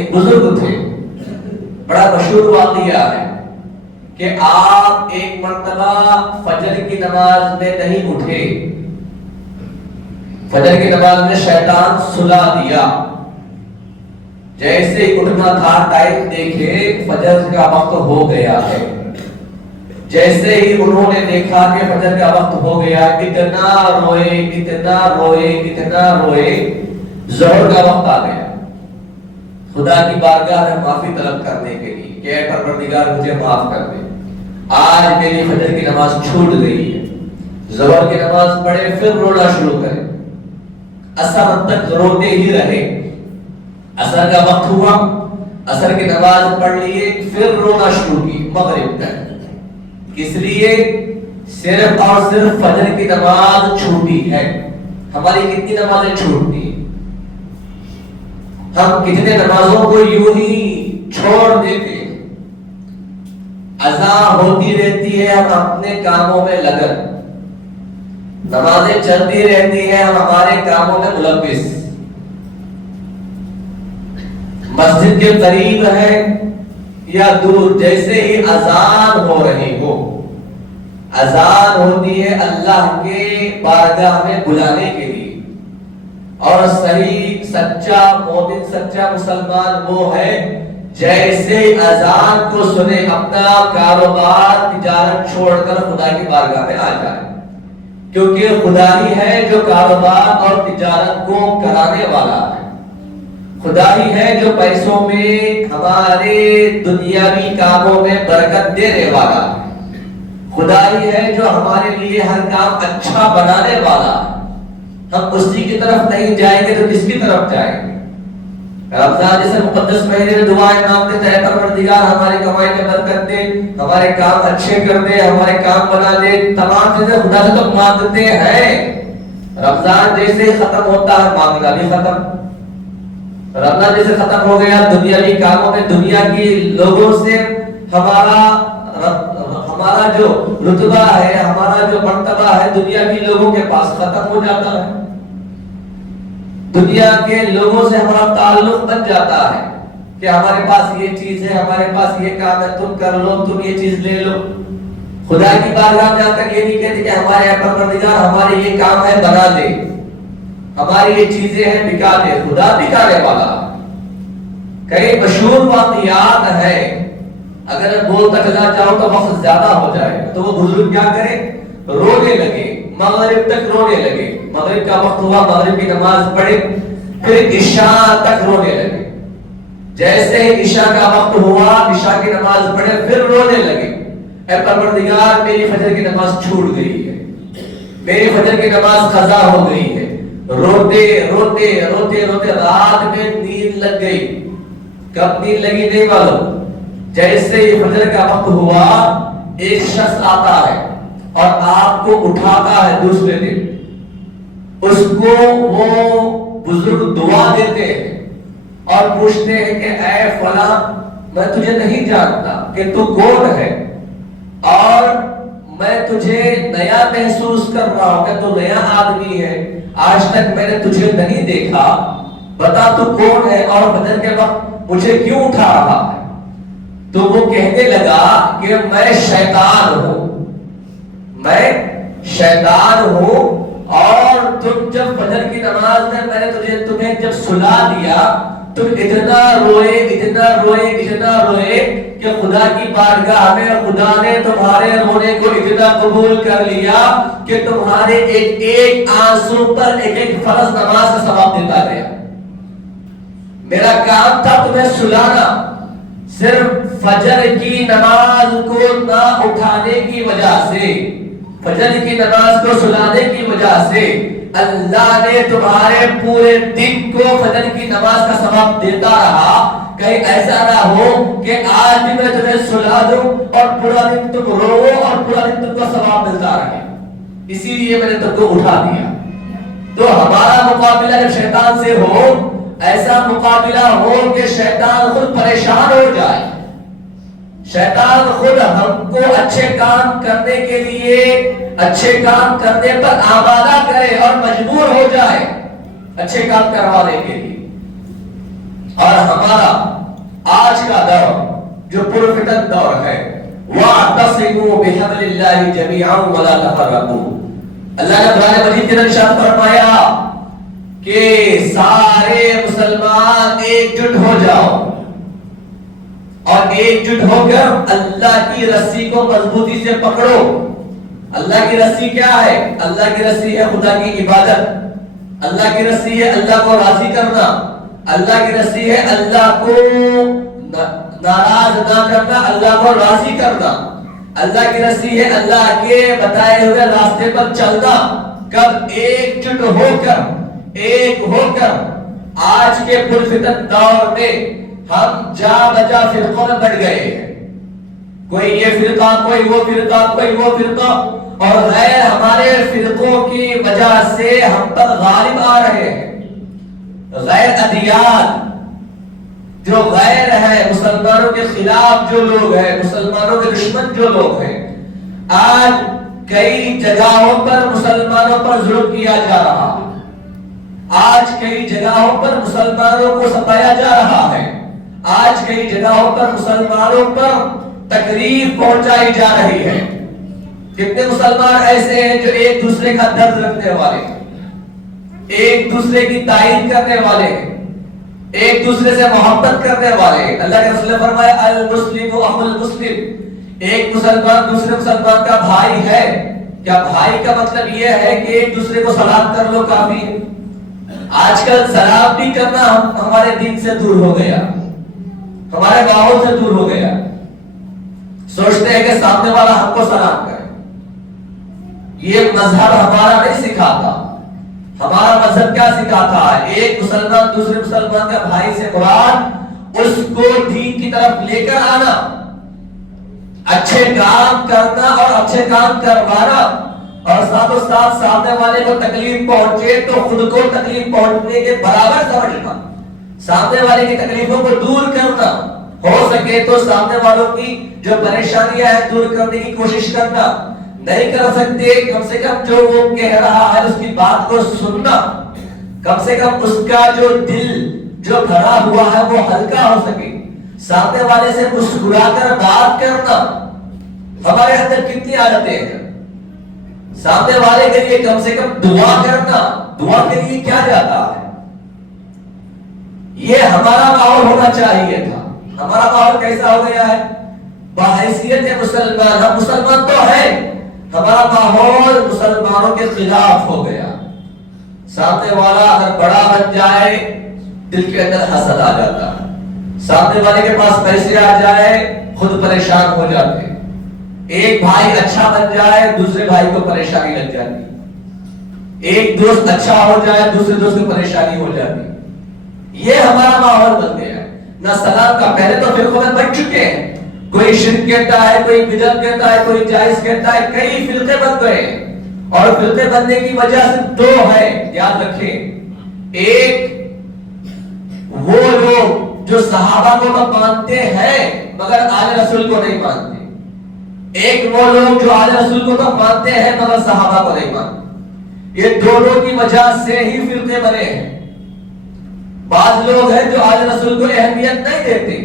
ایک بزرگ تھے، بڑا مشہور واقعہ ہے کہ آپ ایک مرتبہ فجر کی نماز میں نہیں اٹھے، فجر کی نماز میں شیطان سلا دیا، جیسے اٹھنا تھا ٹائم دیکھے فجر کا وقت ہو گیا ہے، جیسے ہی انہوں نے دیکھا کہ فجر کا وقت ہو گیا، اتنا روئے اتنا روئے اتنا روئے، ظہر کا وقت آ گیا، خدا کی بارگاہ میں معافی طلب کرنے کے لیے کہ اے پروردگار مجھے معاف کر دے، آج میری فجر کی نماز چھوٹ گئی ہے، ظہر کی نماز پڑھے پھر رونا شروع کرے، عصر تک روتے ہی رہے، عصر کا وقت ہوا، عصر کی نماز پڑھ لیے پھر رونا شروع کی مغرب تک، اس لیے صرف اور صرف فجر کی نماز چھوٹی ہے۔ ہماری کتنی نمازیں چھوٹتی ہیں، ہم کتنے نمازوں کو یوں ہی چھوڑ دیتے ہیں، اذان ہوتی رہتی ہے ہم اپنے کاموں میں لگن، نمازیں چلتی رہتی ہیں ہم ہمارے کاموں میں ملوث، مسجد کے قریب ہے یا دور، جیسے ہی اذان ہو رہی ہو، اذان ہوتی ہے اللہ کے بارگاہ میں بلانے کے لیے، اور صحیح سچا مومن سچا مسلمان وہ ہے جیسے اذان کو سنے اپنا کاروبار تجارت چھوڑ کر خدا کی بارگاہ میں آ جائے، کیونکہ خدا ہی ہے جو کاروبار اور تجارت کو کرانے والا ہے، خدا ہی ہے جو پیسوں میں ہمارے دنیاوی کاموں میں برکت دینے والا ہے، خدا ہی ہے جو ہمارے لیے ہر کام اچھا بنانے والا ہے، ہم اسی کی طرف نہیں جائیں گے تو کس کی طرف جائیں گے؟ رمضان جیسے مقدس مہینے میں دعائیں مانگتے ہیں پروردگار ہماری کمائی میں برکت دے، ہمارے کام اچھے کر دے، ہمارے کام بنا دے، تمام چیزیں خدا سے تو مانگتے ہیں، رمضان جیسے ختم ہوتا ہے مانگنا بھی ختم، رمضان جیسے ختم ہو گیا دنیاوی کاموں میں دنیا کی لوگوں سے ہمارا جو رتبہ ہے، ہمارا جو مرتبہ ہے دنیاوی لوگوں کے پاس ختم ہو جاتا ہے، دنیا کے لوگوں سے ہمارا تعلق بن جاتا ہے کہ ہمارے پاس یہ چیز ہے، ہمارے پاس یہ کام ہے، تم کر لو، تم یہ چیز لے لو، خدا کی بارگاہ میں آ کر یہ نہیں کہتے کہ ہمارے پروردگار ہمارے یہ کام ہے بنا دے، ہماری یہ چیزیں ہیں بکا دے، خدا بکانے والا۔ کئی مشہور واقعات ہیں، اگر بولتا چلا جاؤ تو وقت زیادہ ہو جائے، تو وہ بزرگ کیا کرے، رونے لگے، مغرب تک رونے لگے، مغرب کا وقت ہوا مغرب کی نماز پڑھے، پھر عشاء تک رونے لگے، جیسے ہی عشاء کا وقت ہوا عشاء کی نماز پڑھے پھر رونے لگے، اے پروردگار میری فجر کی نماز چھوٹ گئی ہے، میری فجر کی نماز قضا ہو گئی ہے، روتے روتے روتے روتے رات میں نیند لگ گئی، کب نیند لگی نہیں معلوم، جیسے ہی فجر کا وقت ہوا ایک شخص آتا ہے اور آپ کو اٹھاتا ہے دوسرے دن، اس کو وہ بزرگ دعا دیتے ہیں اور پوچھتے ہیں کہ اے فلاں میں تجھے نہیں جانتا کہ تو کون ہے، اور میں تجھے نیا محسوس کر رہا ہوں کہ تو نیا آدمی ہے، آج تک میں نے تجھے نہیں دیکھا، بتا تو کون ہے اور فجر کے وقت مجھے کیوں اٹھا رہا ہے؟ تو وہ کہنے لگا کہ میں شیطان ہوں، میں شیطان ہوں، اور تم جب فجر کی نماز میں میں نے تمہیں جب سلا دیا تم اتنا روئے اتنا روئے اتنا روئے کہ خدا کی بارگاہ میں خدا نے تمہارے رونے کو اتنا قبول کر لیا کہ تمہارے ایک ایک آنسو پر ایک ایک فرض نماز کا ثواب دیتا گیا۔ میرا کام تھا تمہیں سلانا، صرف فجر کی نماز کو نہ اٹھانے کی وجہ سے، فجر کی نماز کو سلانے کی وجہ سے اللہ نے تمہارے پورے دن کو فجر کی نماز کا ثواب دیتا رہا۔ کہیں ایسا نہ ہو کہ آج بھی میں تمہیں سلا دوں اور پورا دن تم رو اور پورا دن تم کو ثواب ملتا رہے، اسی لیے میں نے تم کو اٹھا دیا۔ تو ہمارا مقابلہ جب شیطان سے ہو، ایسا مقابلہ ہو کہ شیطان خود پریشان ہو جائے، شیطان خود ہم کو اچھے کام کرنے کے لیے اچھے کام کرنے پر آمادہ کرے اور مجبور ہو جائے اچھے کام کروانے کے لیے، اور ہمارا آج کا دور جو پرفتن دور ہے، وَاعْتَصِمُوا بِحَبْلِ اللَّهِ جَمِيعًا وَلَا تَفَرَّقُوا، اللہ نے قرآن مجید کے اندر ارشاد فرمایا کہ سارے مسلمان ایک جٹ ہو جاؤ اور ایک جٹ ہو کر اللہ کی رسی کو مضبوطی سے پکڑو۔ اللہ کی رسی کیا ہے؟ اللہ کی رسی ہے خدا کی عبادت، اللہ کی رسی ہے اللہ کو راضی کرنا، اللہ کی رسی ہے اللہ کو ناراض نہ کرنا، اللہ کو راضی کرنا، اللہ کی رسی ہے اللہ کے بتائے ہوئے راستے پر چلنا۔ کب ایک جٹ ہو کر، ایک ہو کر آج کے پرفتن دور میں ہم جا بجا فرقوں میں بڑھ گئے ہیں، کوئی یہ فرقہ، کوئی وہ فرقہ، کوئی وہ فرقہ، اور غیر ہمارے فرقوں کی وجہ سے ہم پر غالب آ رہے ہیں۔ غیر ادیان جو غیر ہے، مسلمانوں کے خلاف جو لوگ ہیں، مسلمانوں کے دشمن جو لوگ ہیں، آج کئی جگہوں پر مسلمانوں پر ظلم کیا جا رہا ہے، آج کئی جگہوں پر مسلمانوں کو ستایا جا رہا ہے، آج کئی جگہوں پر مسلمانوں پر تکلیف پہنچائی جا رہی ہے۔ کتنے مسلمان ایسے ہیں جو ایک دوسرے کا درد رکھنے والے ہیں، ایک دوسرے کی تائید کرنے والے ہیں، ایک دوسرے سے محبت کرنے والے ہیں۔ اللہ کے رسول نے فرمایا المسلم اخو المسلم، ایک مسلمان دوسرے مسلمان کا بھائی ہے۔ کیا بھائی کا مطلب یہ ہے کہ ایک دوسرے کو سلام کر لو کافی ہے؟ آج کل سلام بھی کرنا ہمارے دین سے دور ہو گیا، ہمارے ماحول سے دور ہو گیا۔ سوچتے ہیں کہ سامنے والا ہم کو سلام کرے، یہ مذہب ہمارا نہیں سکھاتا۔ ہمارا مذہب کیا سکھاتا ہے؟ ایک مسلمان دوسرے مسلمان کا بھائی سے مراد اس کو دین کی طرف لے کر آنا، اچھے کام کرنا اور اچھے کام کروانا، اور ساتھ و ساتھ سامنے والے کو تکلیف پہنچے تو خود کو تکلیف پہنچنے کے برابر سمجھنا، سامنے والے کی تکلیفوں کو دور کرنا، ہو سکے تو سامنے والوں کی جو پریشانیاں ہیں دور کرنے کی کوشش کرنا۔ نہیں کر سکتے، کم سے کم جو وہ کہہ رہا ہے اس کی بات کو سننا، کم سے کم اس کا جو دل جو بھرا ہوا ہے وہ ہلکا ہو سکے، سامنے والے سے مسکرا کر بات کرنا۔ ہمارے اندر کتنی عادتیں ہیں، سامنے والے کے لیے کم سے کم دعا کرنا، دعا کے لیے کیا جاتا ہے؟ یہ ہمارا ماحول ہونا چاہیے تھا۔ ہمارا ماحول کیسا ہو گیا ہے؟ بحیثیت مسلمان، ہم مسلمان تو ہیں، ہمارا ماحول مسلمانوں کے خلاف ہو گیا۔ سامنے والا اگر بڑا بن جائے دل کے اندر حسد آ جاتا ہے، سامنے والے کے پاس پیسے آ جائے خود پریشان ہو جاتے، ایک بھائی اچھا بن جائے دوسرے بھائی کو پریشانی لگ جاتی، ایک دوست اچھا ہو جائے دوسرے دوست کو پریشانی ہو جاتی۔ یہ ہمارا ماحول بن گیا ہے۔ نہ سلام کا، پہلے تو فرقوں میں بن چکے ہیں، کوئی شرک کہتا ہے، کوئی بدعت کہتا ہے، کوئی جائز کہتا ہے، کئی فرقے بن گئے، اور فرقے بننے کی وجہ سے دو ہے، یاد رکھیں۔ ایک وہ لوگ جو صحابہ کو تو مانتے ہیں مگر آل رسول کو نہیں مانتے، ایک وہ لوگ جو آل رسول کو تو مانتے ہیں مگر صحابہ کو نہیں مانتے۔ یہ دونوں کی وجہ سے ہی فرقے بنے ہیں۔ بعض لوگ ہیں جو آل رسول کو اہمیت نہیں دیتے،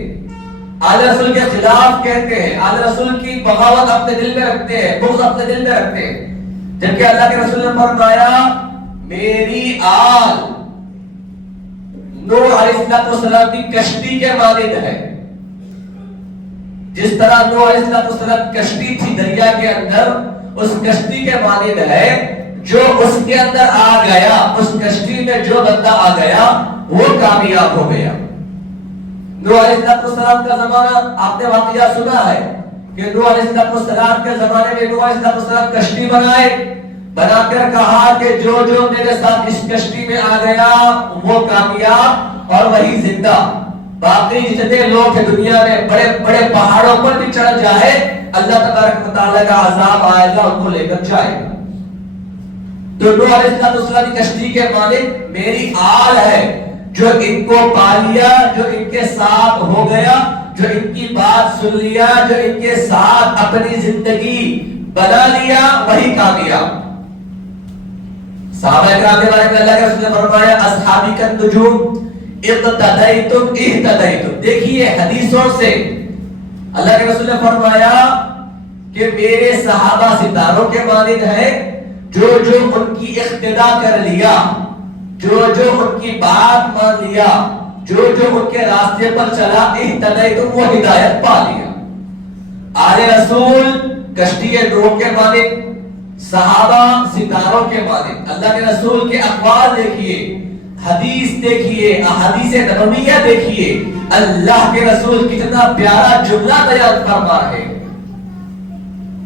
آل رسول کے خلاف کہتے ہیں، آل رسول کی بغاوت اپنے دل میں رکھتے ہیں، بغض اپنے دل میں رکھتے ہیں، جبکہ اللہ کے رسول نے فرمایا میری آل نوح علیہ السلام کی کشتی کے مانند ہے۔ جس طرح نوح علیہ السلام کشتی تھی دریا کے اندر، اس کشتی کے مانند ہے، جو اس کے اندر آ گیا، اس کشتی میں جو بندہ آ گیا وہ کامیاب ہو گیا۔ نوح علیہ السلام کا زمانہ آپ نے واقعہ سنا ہے کہ نوح علیہ السلام کے زمانے میں نوح علیہ السلام کشتی بنائے، بنا کر کہا کہ جو جو میرے ساتھ اس کشتی میں آ گیا وہ کامیاب اور وہی زندہ، باقی جتنے لوگ ہیں دنیا میں بڑے بڑے پہاڑوں پر بھی چڑھ جائے اللہ تبارک و تعالیٰ کا عذاب آئے گا ان کو لے کر جائے گا۔ تو نوح علیہ السلام کی کشتی کے مالک میری آل ہے، جو ان کو پا لیا، جو ان کے ساتھ ہو گیا، جو ان کی بات سن لیا، جو ان کے ساتھ اپنی زندگی بنا لیا وہی کامیاب۔ صحابہ کرام کے بارے میں اللہ کے رسول نے فرمایا اصحابی کا نجوم، اقتدیتم اہتدیتم. دیکھیے حدیثوں سے اللہ کے رسول نے فرمایا کہ میرے صحابہ ستاروں کے مانند ہیں، جو جو ان کی اقتدا کر لیا، جو جو ان کی بات مان لیا، جو جو ان کے راستے پر چلا، اہتدیتم وہ ہدایت پا لیا. آل رسول کشتی نوح کے مانند، صحابہ ستاروں کے مانند. اللہ کے رسول کے اقوال دیکھیے، حدیث دیکھیے، احادیث نبویہ دیکھیے، اللہ کے رسول کتنا پیارا جملہ بیان فرما رہے.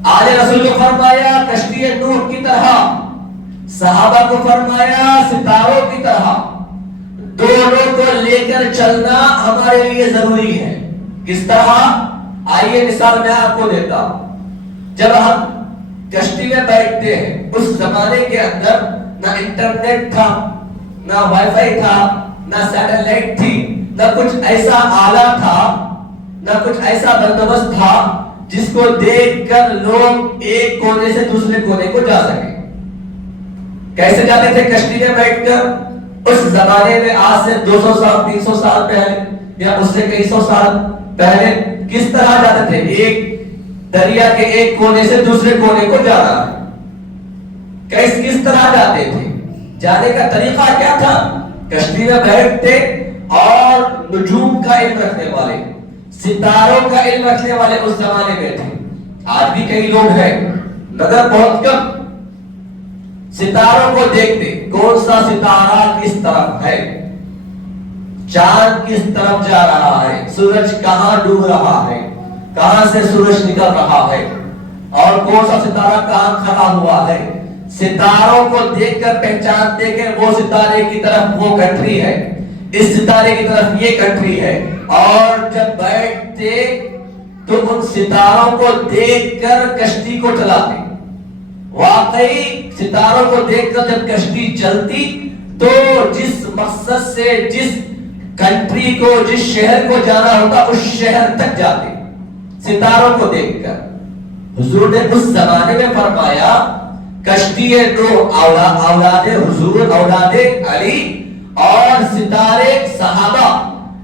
آل رسول کو فرمایا کشتی نوح کی طرح، صحابہ کو فرمایا ستاروں کی طرح. دونوں کو لے کر چلنا ہمارے لیے ضروری ہے. کس طرح؟ آئیے مثال میں آپ کو دیتا ہوں. جب ہم کشتی میں بیٹھتے ہیں، اس زمانے کے اندر نہ انٹرنیٹ تھا، نہ وائی فائی تھا، نہ سیٹلائٹ تھی، نہ کچھ ایسا آلہ تھا، نہ کچھ ایسا بندوبست تھا جس کو دیکھ کر لوگ ایک کونے سے دوسرے کونے کو جا سکے. کیسے جاتے تھے؟ کشتی میں بیٹھ کر. اس زمانے میں آج سے 200 سال 300 سال پہلے یا اس سے کئی سو سال پہلے کس طرح جاتے تھے؟ ایک دریا کے ایک کونے سے دوسرے کونے کو جانا ہے. کس طرح جاتے تھے؟ جانے کا طریقہ کیا تھا؟ کشتی میں بیٹھتے اور نجوم کا علم رکھنے والے، ستاروں کا علم رکھنے والے اس زمانے میں تھے. آج بھی کئی لوگ ہیں مگر بہت کم. ستاروں کو دیکھتے، کون سا ستارہ کس طرف ہے، چاند کس طرف جا رہا ہے، سورج کہاں ڈوب رہا ہے، کہاں سے سورج نکل رہا ہے، اور کون سا ستارہ کہاں کھڑا ہوا ہے. ستاروں کو دیکھ کر پہچانتے کہ وہ ستارے کی طرف وہ کنٹری ہے، اس ستارے کی طرف یہ کنٹری ہے. اور جب بیٹھتے تو ان ستاروں کو دیکھ کر کشتی کو چلاتے. واقعی ستاروں کو دیکھ کر جب کشتی چلتی تو جس مقصد سے، جس کنٹری کو، جس شہر کو جانا ہوتا اس شہر تک جاتے ستاروں کو دیکھ کر. حضور نے اس زمانے میں فرمایا کشتی نوح اولاد حضور، اولاد علی اور ستارے صحابہ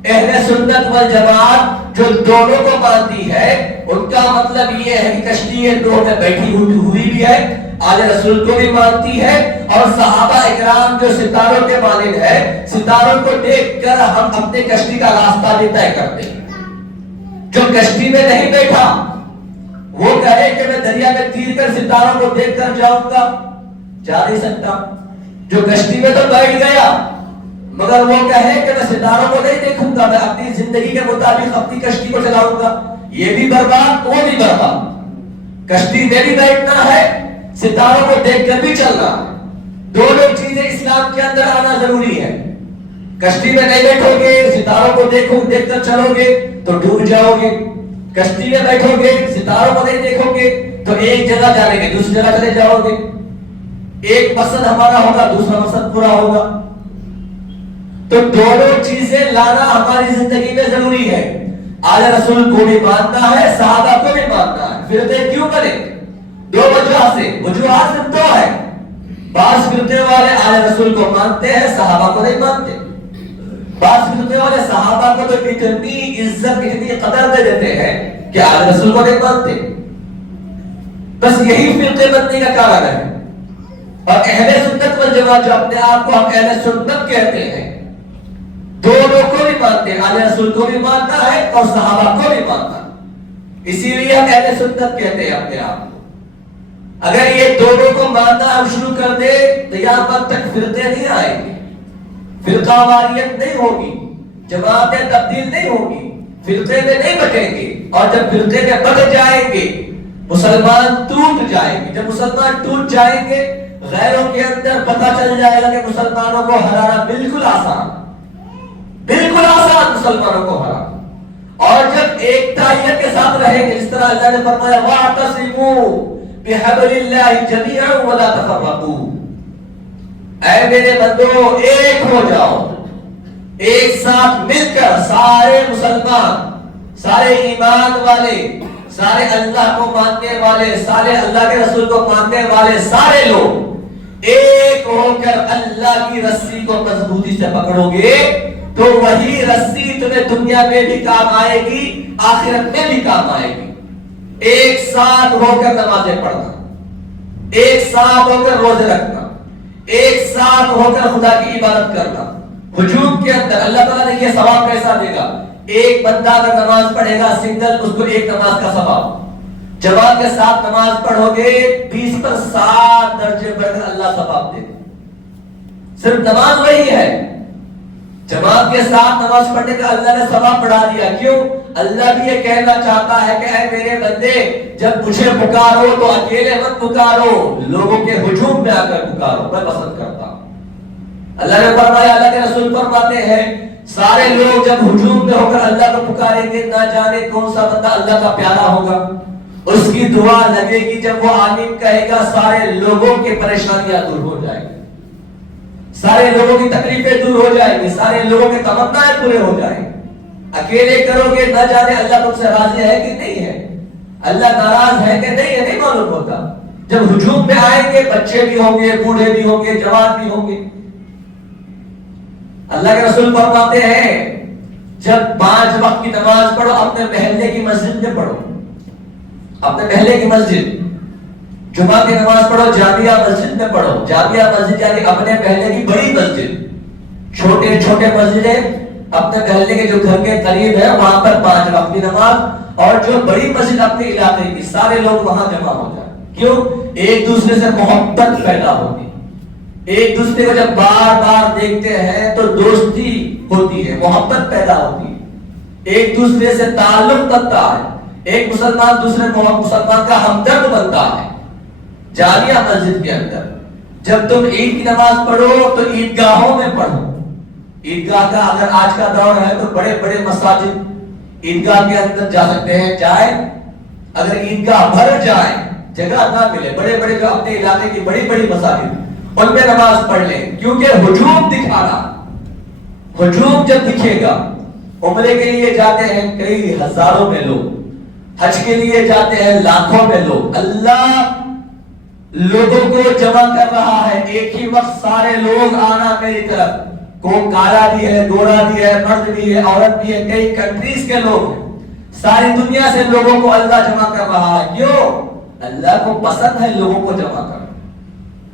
اہل سنت والجماعت جو دونوں کو مانتی ہے، ان کا مطلب یہ ہے کہ کشتی نوح میں بیٹھی ہوئی بھی ہے، آل رسول کو بھی مانتی ہے، اور صحابہ اکرام جو ستاروں کے مانند ہے، ستاروں کو دیکھ کر ہم اپنے کشتی کا راستہ بھی طے کرتے ہیں. جو کشتی میں نہیں بیٹھا وہ کہے کہ میں دریا میں تیر کر ستاروں کو دیکھ کر جاؤں گا، جا نہیں سکتا. جو کشتی میں تو بیٹھ گیا مگر وہ کہے کہ میں ستاروں کو نہیں دیکھوں گا، میں اپنی زندگی کے مطابق اپنی کشتی کو چلاؤں گا، یہ بھی برباد، وہ بھی برباد. کشتی میں بھی بیٹھنا ہے، ستاروں کو دیکھ کر بھی چلنا ہے. دونوں چیزیں اسلام کے اندر آنا ضروری ہے. کشتی میں نہیں بیٹھو گے، ستاروں کو دیکھ کر چلو گے تو ڈوب جاؤ گے. کشتی میں بیٹھو گے، ستاروں کو نہیں دیکھو گے تو ایک جگہ جانے کے دوسری جگہ چلے جاؤ گے. ایک مقصد ہمارا ہوگا، دوسرا مقصد پورا ہوگا. تو دونوں چیزیں لانا ہماری زندگی میں ضروری ہے. آل رسول کو بھی ماننا ہے، صحابہ کو بھی ماننا ہے. فرقے کیوں بنے؟ دو وجہ سے. وجوہات صرف دو ہے. بعض فرقے والے آل رسول کو مانتے ہیں، صحابہ کو نہیں مانتے. بعض فرقے والے صحابہ کو تو اتنی عزت، اتنی قدر دے دیتے ہیں کہ آل رسول کو نہیں مانتے. بس یہی فرقے بننے کا کارن ہے. اور اہل سنت والجماعت جو اپنے آپ کو ہم اہل سنت کہتے ہیں، دونوں کو بھی مانتے ہیں. آل رسول کو بھی ماننا ہے اور صحابہ کو بھی ماننا ہے. اسی لیے ہم اہل سنت کہتے ہیں اپنے آپ کو. اگر یہ دونوں کو ماننا ہم شروع کر دے تو یہاں پر تک فرقے نہیں آئیں گے، فرقہ واریت نہیں ہوگی، جماعتیں تبدیل نہیں ہوگی، فرقے میں نہیں بٹیں گے. اور جب فرقے میں بٹ جائیں گے مسلمان ٹوٹ جائیں گے. جب مسلمان ٹوٹ جائیں گے غیروں کے اندر پتہ چل جائے گا کہ مسلمانوں کو ہرانا بالکل آسان، بالکل آسان مسلمانوں کو ہرانا. اور جب ایک تائید کے ساتھ رہیں گے، جس طرح اللہ نے فرمایا وَاعْتَصِمُوا بِحَبْلِ اللَّهِ جَمِيعًا وَلَا تَفَرَّقُوا. اے میرے بندو ایک ہو جاؤ، ایک ساتھ مل کر سارے مسلمان، سارے ایمان والے، سارے اللہ کو ماننے والے، سارے اللہ کے رسول کو ماننے والے سارے لوگ ایک ہو کر اللہ کی رسی کو مضبوطی سے پکڑو گے تو وہی رسی تمہیں دنیا میں بھی کام آئے گی، آخرت میں بھی کام آئے گی۔ ایک ساتھ ہو کر نمازیں پڑھنا، ایک ساتھ ہو کر روزے رکھنا، ایک ساتھ ہو کر خدا کی عبادت کرنا۔ ہجوم کے اندر اللہ تعالیٰ نے یہ ثواب کیسا دے گا؟ ایک بندہ اگر نماز پڑھے گا سنگل، اس کو ایک نماز کا ثواب۔ جماعت کے ساتھ نماز پڑھو گے 20 پر 7 درجے بڑھ کر اللہ ثواب دے گا۔ صرف نماز وہی ہے، جماعت کے ساتھ نماز پڑھنے کا اللہ نے ثواب بڑھا دیا۔ کیوں؟ اللہ بھی یہ کہنا چاہتا ہے کہ اے میرے بندے، جب مجھے پکارو تو اکیلے مت پکارو، لوگوں کے ہجوم میں آ کر پکارو، میں پسند کرتا ہوں۔ اللہ نے فرمایا، اللہ کے رسول فرماتے ہیں، سارے لوگ جب ہجوم میں ہو کر اللہ کو پکاریں گے، نہ جانے کون سا بندہ اللہ کا پیارا ہوگا، اس کی دعا لگے گی، جب وہ آمین کہے گا سارے لوگوں کی پریشانیاں دور ہو جائیں گی، سارے لوگوں کی تکلیفیں دور ہو جائیں گی، سارے لوگوں کے تمنائیں پورے ہو جائیں گے۔ اکیلے کرو گے، نہ جانے اللہ تم سے راضی ہے کہ نہیں ہے، اللہ ناراض ہے کہ نہیں ہے، نہیں معلوم ہوتا۔ جب ہجوم میں آئیں گے، بچے بھی ہوں گے، بوڑھے بھی ہوں گے، جوان بھی ہوں گے۔ اللہ کے رسول فرماتے ہیں، جب 5 وقت کی نماز پڑھو، اپنے محلے کی مسجد میں پڑھو، اپنے محلے کی مسجد۔ جمعہ کی نماز پڑھو جامعہ مسجد میں پڑھو، جامعہ مسجد یعنی اپنے محلے کی بڑی مسجد۔ چھوٹے چھوٹے مسجدیں اپنے محلے کے جو گھر کے قریب ہے وہاں پر 5 وقت کی نماز، اور جو بڑی مسجد اپنے علاقے کی، سارے لوگ وہاں جمع ہو جائیں۔ کیوں؟ ایک دوسرے سے محبت پیدا ہوگی، ایک دوسرے کو جب بار بار دیکھتے ہیں تو دوستی ہوتی ہے، محبت پیدا ہوتی ہے، ایک دوسرے سے تعلق بنتا ہے، ایک مسلمان دوسرے مسلمان کا ہمدرد بنتا ہے۔ جامعہ مسجد کے اندر جب تم عید کی نماز پڑھو تو عیدگاہوں میں پڑھو۔ عیدگاہ کا اگر آج کا دور ہے تو بڑے بڑے مساجد عیدگاہ کے اندر جا سکتے ہیں، جائیں۔ اگر عیدگاہ بھر جائیں، جگہ نہ ملے، بڑے بڑے جو اپنے علاقے کی بڑی بڑی مساجد ان میں نماز پڑھ لیں، کیونکہ ہجوم دکھانا، ہجوم جب دکھے گا، عمرے کے لیے جاتے ہیں کئی ہزاروں میں لوگ، حج کے لیے جاتے ہیں لاکھوں میں لوگ، اللہ لوگوں کو جمع کر رہا ہے، ایک ہی وقت سارے لوگ آنا میری طرف، کوئی کالا بھی ہے، گورا بھی ہے، مرد بھی ہے، عورت بھی ہے، کئی کنٹریز کے لوگ ہیں، ساری دنیا سے لوگوں کو اللہ جمع کر رہا ہے۔ کیوں؟ اللہ کو پسند ہے لوگوں کو جمع کرنا،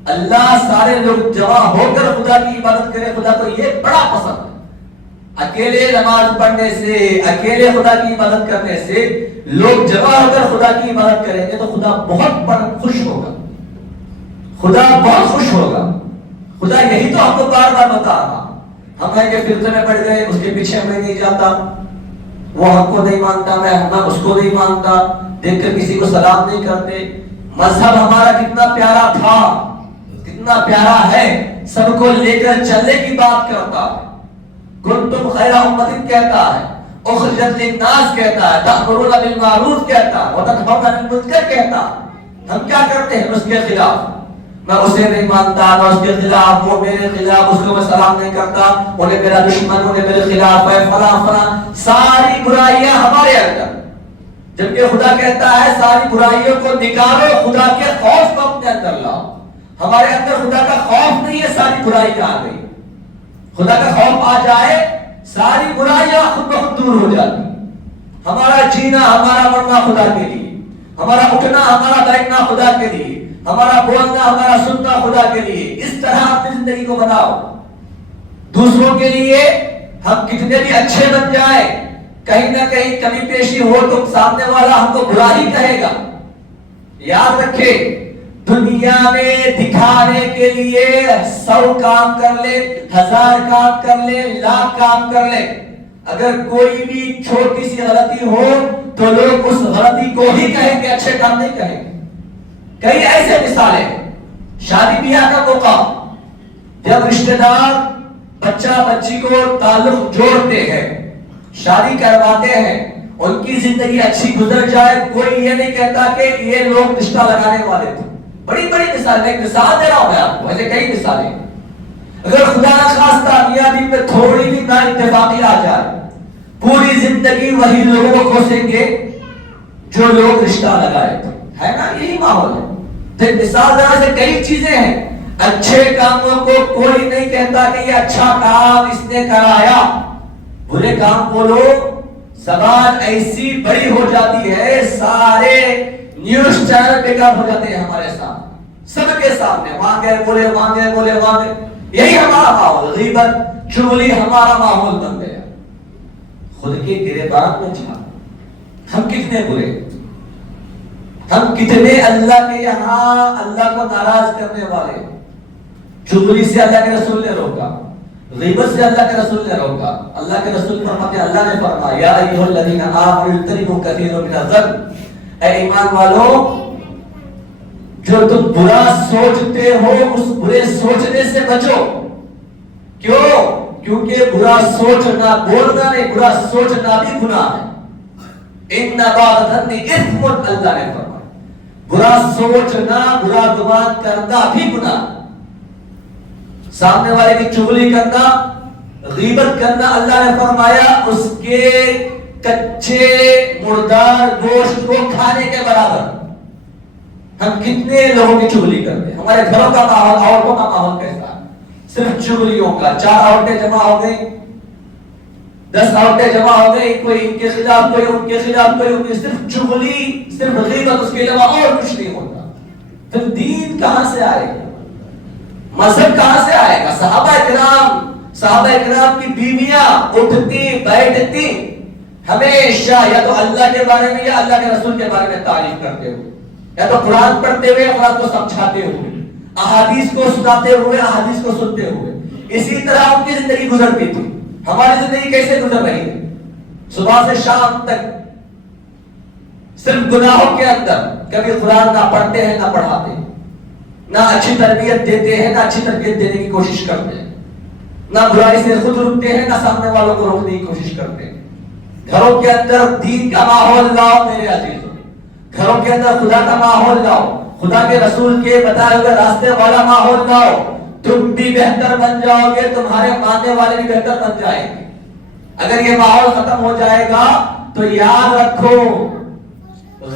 اللہ سارے لوگ جمع ہو کر خدا کی عبادت کرے، خدا کو یہ بڑا پسند ہے۔ اکیلے نماز پڑھنے سے، اکیلے خدا کی عبادت کرنے سے، لوگ جمع ہو کر خدا کی عبادت کریں گے تو خدا بہت خوش ہوگا، خدا بہت خوش ہوگا۔ خدا یہی تو ہم کو بار بار بتا رہا، ہم ہے کہ فرقے میں پڑ گئے، اس کے پیچھے میں نہیں جاتا، وہ ہم کو نہیں مانتا، میں اس کو نہیں مانتا، دیکھ کر کسی کو سلام نہیں کرتے۔ مذہب ہمارا کتنا پیارا تھا، کتنا پیارا ہے، سب کو لے کر چلنے کی بات کرتا ہے، کنتم خیر امۃ کہتا ہے، اخرجت للناس کہتا ہے، تأمرون بالمعروف کہتا ہے، وتنہون عن المنکر کہتا ہے۔ ہم کیا کرتے ہیں اس کے خلاف؟ میں اسے نہیں مانتا، میں اس کے خلاف، وہ میرے خلاف، اس کو میں سلام نہیں کرتا، انہیں میرا دشمن، انہیں میرے خلاف ہے، فلاں فلاں، ساری برائیاں ہمارے اندر۔ جبکہ خدا کہتا ہے ساری برائیوں کو نکالو، خدا کے خوف کو اپنے اندر لاؤ۔ ہمارے اندر خدا کا خوف نہیں ہے، ساری برائیاں آ گئی۔ خدا کا خوف آ جائے، ساری برائیاں خود بخود دور ہو جاتی۔ ہمارا جینا، ہمارا مرنا خدا کے لیے، ہمارا اٹھنا، ہمارا بیٹھنا خدا کے لیے، ہمارا بولنا، ہمارا سننا خدا کے لیے۔ اس طرح اپنی زندگی کو بناؤ۔ دوسروں کے لیے ہم کتنے بھی اچھے بن جائیں، کہیں نہ کہیں کمی پیشی ہو تو سامنے والا ہم کو برا ہی کہے گا۔ یاد رکھے، دنیا میں دکھانے کے لیے 100 کام کر لے، 1000 کام کر لے، 1,00,000 کام کر لے، اگر کوئی بھی چھوٹی سی غلطی ہو تو لوگ اس غلطی کو ہی کہیں گے، اچھے کام نہیں کہیں گے۔ کئی ایسے مثالیں، شادی بیاہ کا موقع، جب رشتہ دار بچہ بچی کو تعلق جوڑتے ہیں، شادی کرواتے ہیں، ان کی زندگی اچھی گزر جائے، کوئی یہ نہیں کہتا کہ یہ لوگ رشتہ لگانے والے تھے۔ بڑی بڑی مثال، ایک مثال دے رہا ہوں میں آپ کو، ایسے کئی مثالیں۔ اگر خدا نخواستہ میاں بیوی میں تھوڑی بھی نا اتفاقی آ جائے، پوری زندگی وہی لوگوں کو کوسیں گے جو لوگ رشتہ لگائے تھے، ہے نا؟ یہی ماحول ہے۔ تو مثال ذرا سے کئی چیزیں ہیں، اچھے کاموں کو کوئی نہیں کہتا کہ یہ اچھا کام اس نے کرایا، برے کام بولو، زبان ایسی بڑی ہو جاتی ہے، سارے نیوز چینل بیکار ہو جاتے ہیں ہمارے سامنے، سب کے سامنے مانگے بولے مانگے بولے مانگے. یہی ہمارا ماحول، غیبت چغلی ہمارا ماحول بن گیا. خود کے گریبان میں جھانک، ہم کتنے برے، ہم کتنے اللہ کے یہاں اللہ کو ناراض کرنے والے. چغلی سے اللہ کے رسول نے روکا، غیبت سے اللہ کے رسول نے روکا. اللہ کے رسول فرماتے ہیں، اللہ نے فرمایا یا ایھا الذین آمنوا اجتنبوا کثیرا من الظن، اے ایمان والو جو تم برا سوچتے ہو اس برے سوچنے سے بچو. کیوں؟ کیونکہ برا سوچنا بولنا نہیں، برا سوچنا بھی گناہ ہے. ان بعض الظن اثم، اللہ نے فرمایا برا سوچنا، برا گمان کرنا بھی گناہ ہے. سامنے والے کی چغلی کرنا، غیبت کرنا، اللہ نے فرمایا اس کے کچے مردار گوشت کو کھانے کے برابر. ہم کتنے لوگوں کی چغلی کرتے ہیں. ہمارے گھروں کا ماحول، عورتوں کا ماحول کیسا ہے؟ صرف چغلیوں کا. 4 عورتیں جمع ہو گئی، 10 عورتیں جمع ہو گئی، کوئی ان کے خلاف، کوئی ان کے خلاف، کوئی ان کے، صرف چغلی، صرف غیبت، اس کے علاوہ اور کچھ نہیں ہوتا. پھر دین کہاں سے آئے گا؟ مذہب کہاں سے آئے گا؟ صحابہ کرام کی بیویاں اٹھتی بیٹھتی ہمیشہ یا تو اللہ کے بارے میں یا اللہ کے رسول کے بارے میں تعریف کرتے ہوئے، یا تو قرآن پڑھتے ہوئے، قرآن کو سمجھاتے ہوئے، احادیث کو سناتے ہوئے، احادیث کو سنتے ہوئے. اسی طرح ان کی زندگی گزرتی تھی. ہماری زندگی کیسے گزر رہی ہے؟ صبح سے شام تک صرف گناہوں کے اندر. کبھی قرآن نہ پڑھتے ہیں نہ پڑھاتے، نہ اچھی تربیت دیتے ہیں، نہ اچھی تربیت دینے کی کوشش کرتے ہیں، نہ برائی سے خود رکتے ہیں، نہ سامنے والوں کو روکنے کی کوشش کرتے ہیں. گھروں کے اندر دین کا ماحول لاؤ میرے عزیزوں، گھروں کے اندر خدا کا ماحول لاؤ، خدا کے رسول کے بتائے ہوئے راستے والا ماحول لاؤ. تم بھی بہتر بن جاؤ گے، تمہارے ماننے والے بھی بہتر بن جائیں گے. اگر یہ ماحول ختم ہو جائے گا تو یاد رکھو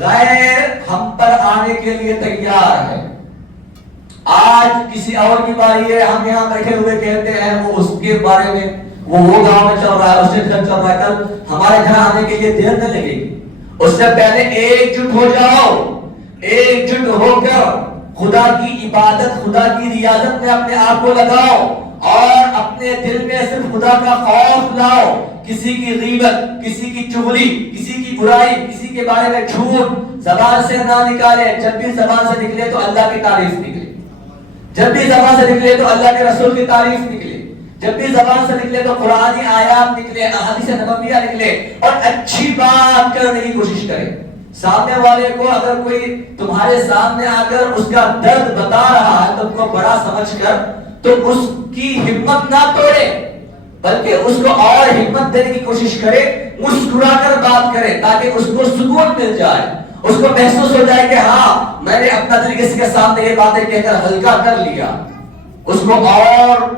غیر ہم پر آنے کے لیے تیار ہے. آج کسی اور کی باری ہے، ہم یہاں بیٹھے ہوئے کہتے ہیں وہ اس کے بارے میں، وہ گاؤں میں چل رہا ہے، اس سے گھر چل رہا ہے. کل ہمارے گھر آنے کے لیے دیر نہ لگے گی. اس سے پہلے ایک جٹ ہو جاؤ، ایک جٹ ہو کر خدا کی عبادت، خدا کی ریاضت میں اپنے آپ کو لگاؤ اور اپنے دل میں صرف خدا کا خوف لاؤ. کسی کی غیبت، کسی کی چغلی، کسی کی برائی، کسی کے بارے میں جھوٹ زبان سے نہ نکالے. جب بھی زبان سے نکلے تو اللہ کی تعریف نکلے، جب بھی زبان سے نکلے تو اللہ کے رسول کی تعریف نکلے، جب بھی زبان سے نکلے تو قرآنی آیات نکلے، احادیث نبویہ نکلے، اور اچھی بات کرنے کی کوشش کرے. سامنے والے کو اگر کوئی تمہارے سامنے آ کر اس کا درد بتا رہا ہے تم کو بڑا سمجھ کر، تو اس کی ہمت نہ توڑے، بلکہ اس کو اور ہمت دینے کی کوشش کرے، مسکرا کر بات کرے تاکہ اس کو سکون مل جائے، اس کو محسوس ہو جائے کہ ہاں میں نے اپنا دل کسی کے سامنے یہ باتیں کہہ کر ہلکا کر لیا. اس کو اور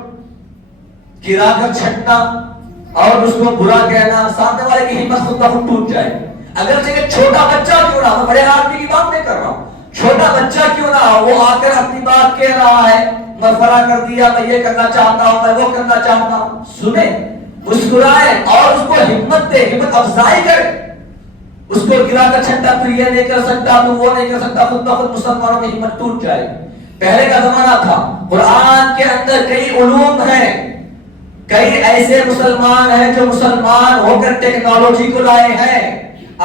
گرا کر چھٹنا اور اس کو برا کہنا، سامنے والے کی ہمت خود بخود ٹوٹ جائے. اگر کہ چھوٹا بچہ کیوں نہ ہو، بڑے آدمی کی بات نہیں کر رہا ہوں، چھوٹا بچہ کیوں نہ ہو، وہ آ کر اپنی بات کہہ رہا ہے، مغفرہ کر دیا، میں یہ کرنا چاہتا ہوں، میں وہ کرنا چاہتا ہوں، سنے، مسکرائے اور اس کو ہمت دے، ہمت افزائی کرے. اس کو گرا کر چھٹا تو یہ نہیں کر سکتا، تو وہ نہیں کر سکتا، خود بخود مسلمانوں کی ہمت ٹوٹ جائے. پہلے کا زمانہ تھا، قرآن کے اندر کئی علوم ہیں، کئی ایسے مسلمان ہیں جو مسلمان ہو کر ٹیکنالوجی کو لائے ہیں.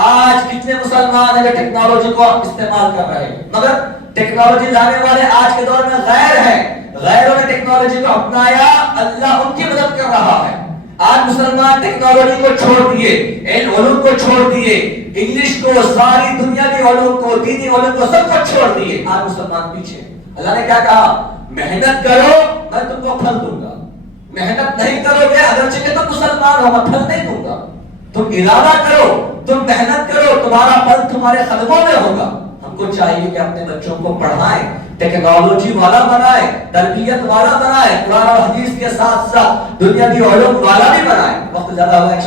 آج کتنے مسلمان ہیں جو ٹیکنالوجی کو استعمال کر رہے ہیں، مگر ٹیکنالوجی لانے والے آج کے دور میں غیر ہیں. غیروں نے ٹیکنالوجی کو اپنایا، اللہ ان کی مدد کر رہا ہے. آج مسلمان ٹیکنالوجی کو چھوڑ دیے، ان علوم کو چھوڑ دیے، انگلش کو، ساری دنیاوی علوم کو، دینی علوم کو، سب کو چھوڑ دیے. آج مسلمان پیچھے. اللہ نے کیا کہا؟ محنت کرو میں تم کو پھل دوں گا. محنت نہیں کرو گے اگرچہ کہ تم مسلمان ہو، میں پھل نہیں دوں گا. تم ارادہ کرو، تم محنت کرو، تمہارا پھل تمہارے قدموں میں ہوگا. ہم کو چاہیے کہ اپنے بچوں کو پڑھائیں، ٹیکنالوجی والا بنائیں، تربیت والا بنائیں، قرآن اور حدیث کے ساتھ ساتھ دنیاوی علوم والا بھی بنائیں. وقت زیادہ ہوا ہے.